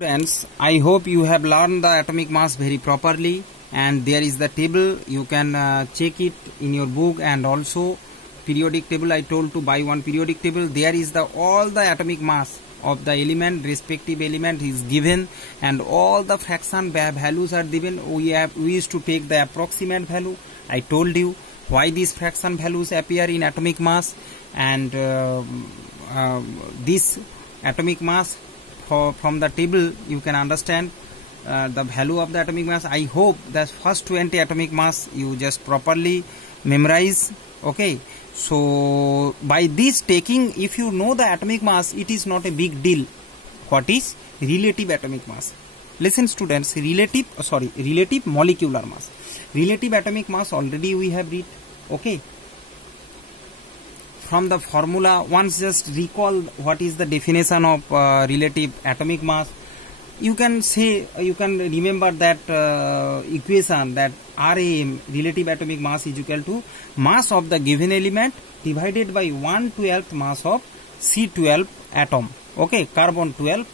Friends, I hope you have learned the atomic mass very properly, and there is the table. You can check it in your book, and also periodic table. I told to buy one periodic table. There is all the atomic mass of the element, respective element is given, and all the fraction values are given. We used to take the approximate value. I told you why these fraction values appear in atomic mass, and this atomic mass from the table you can understand the value of the atomic mass. I hope that first 20 atomic mass you just properly memorize. Okay, so by this taking, if you know the atomic mass, it is not a big deal. What is relative atomic mass? Listen students, relative molecular mass. Relative atomic mass already we have read. Okay, from the formula, once just recall what is the definition of relative atomic mass. You can say, you can remember that equation, that RAM, relative atomic mass, is equal to mass of the given element divided by 1/12 mass of C12 atom. Okay, carbon 12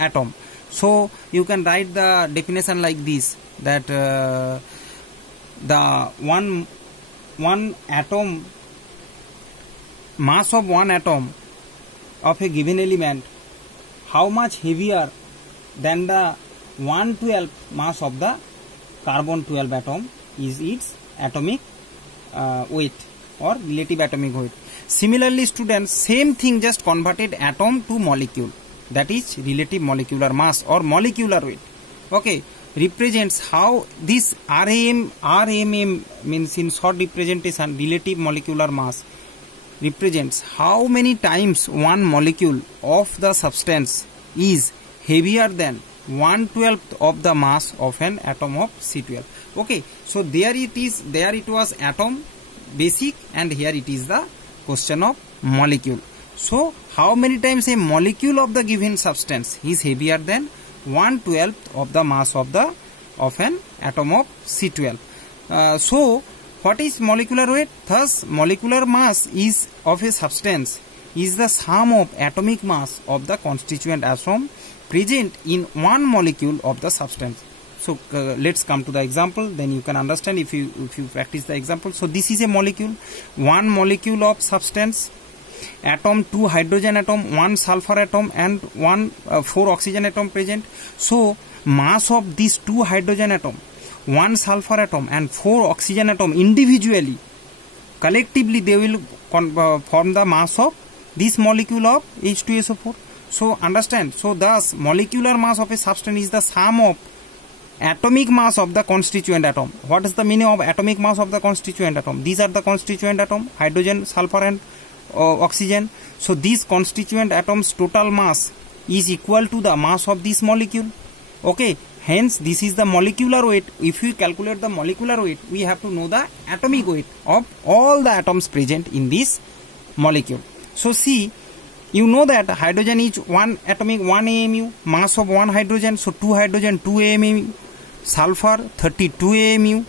atom. So you can write the definition like this, that the one atom, mass of one atom of a given element, how much heavier than the 1/12 mass of the carbon 12 atom is its atomic weight or relative atomic weight. Similarly students, same thing, just converted atom to molecule, that is relative molecular mass or molecular weight. Okay, represents how this RMM means, in short representation, relative molecular mass represents how many times one molecule of the substance is heavier than 1/12 of the mass of an atom of C12. Okay, so there it was atom basic, and here it is the question of molecule. So how many times a molecule of the given substance is heavier than 1/12 of the mass of an atom of C12. So what is molecular weight? Thus molecular mass is of a substance is the sum of atomic mass of the constituent atom present in one molecule of the substance. So let's come to the example, then you can understand if you practice the example. So this is a molecule, one molecule of substance, atom, 2 hydrogen atom, 1 sulfur atom, and 4 oxygen atom present. So mass of these 2 hydrogen atom, 1 sulfur atom, and 4 oxygen atom individually, collectively they will form the mass of this molecule of H2SO4. So understand, so thus molecular mass of a substance is the sum of atomic mass of the constituent atom. What is the meaning of atomic mass of the constituent atom? These are the constituent atom, hydrogen, sulfur, and oxygen. So these constituent atoms total mass is equal to the mass of this molecule. Okay, hence this is the molecular weight. If we calculate the molecular weight, we have to know the atomic weight of all the atoms present in this molecule. So see, you know that hydrogen is 1 atomic 1 AMU, mass of 1 hydrogen, so 2 hydrogen 2 AMU, sulfur 32 AMU,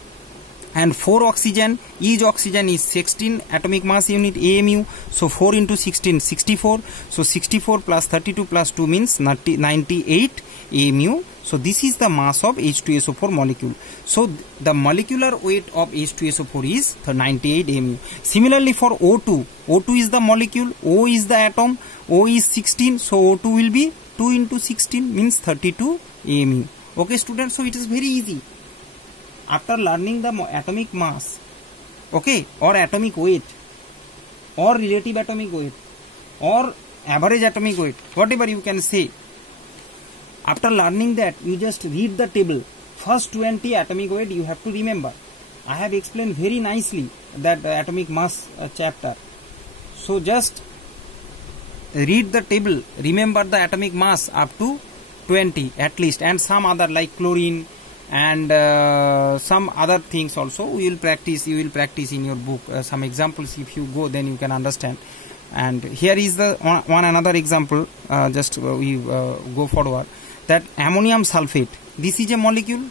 and 4 oxygen, each oxygen is 16 atomic mass unit AMU, so 4 into 16 64, so 64 plus 32 plus 2 means 98 AMU. So this is the mass of H2SO4 molecule. So the molecular weight of H2SO4 is 98 AMU. Similarly for O2, O2 is the molecule, O is the atom, O is 16, so O2 will be 2 into 16 means 32 AMU. Okay students, so it is very easy. After learning the atomic mass, okay, or atomic weight, or relative atomic weight, or average atomic weight, whatever you can say, after learning that, you just read the table. First 20 atomic weight you have to remember. I have explained very nicely that atomic mass chapter. So just read the table, remember the atomic mass up to 20 at least, and some other like chlorine and some other things also you will practice in your book. Some examples, if you go, then you can understand. And here is the one another example, just we go forward, that ammonium sulfate, this is a molecule.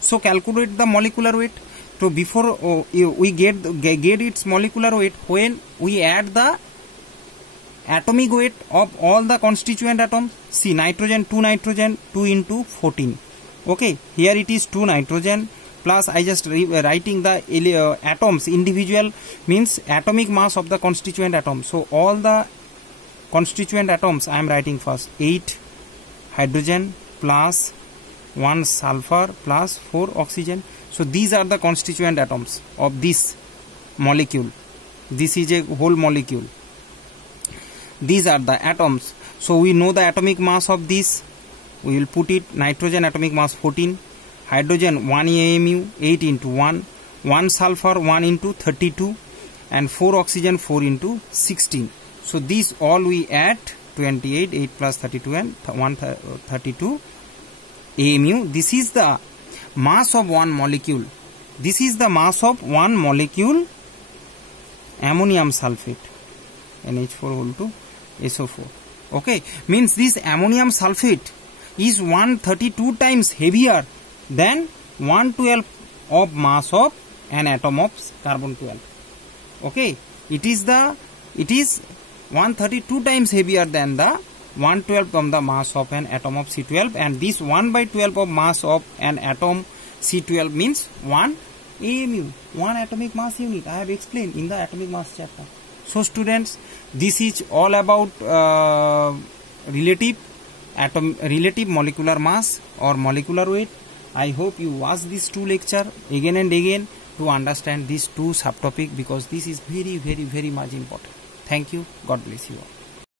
So calculate the molecular weight. So before we get its molecular weight, when we add the atomic weight of all the constituent atoms. See, nitrogen 2 into 14. Okay, here it is 2 nitrogen plus I just writing the atoms individual means atomic mass of the constituent atom. So all the constituent atoms I am writing first. 8 hydrogen plus 1 sulfur plus 4 oxygen. So these are the constituent atoms of this molecule. This is a whole molecule. These are the atoms. So we know the atomic mass of this. We will put it. Nitrogen atomic mass 14, hydrogen 1 AMU 8 into 1, 1 sulfur 1 into 32, and 4 oxygen 4 into 16. So these all we add 28, 8 plus 32 and 132 AMU. This is the mass of one molecule. This is the mass of one molecule ammonium sulfate, NH4 whole to SO4. Okay, means this ammonium sulfate is 132 times heavier than 112 of mass of an atom of carbon 12. Okay, it is 132 times heavier than the 112 of the mass of an atom of C12, and this 1/12 of mass of an atom C12 means 1 AMU, 1 atomic mass unit. I have explained in the atomic mass chapter. So students, this is all about relative molecular mass or molecular weight. I hope you watch these two lectures again and again to understand these two subtopic, because this is very, very, very much important. Thank you. God bless you all.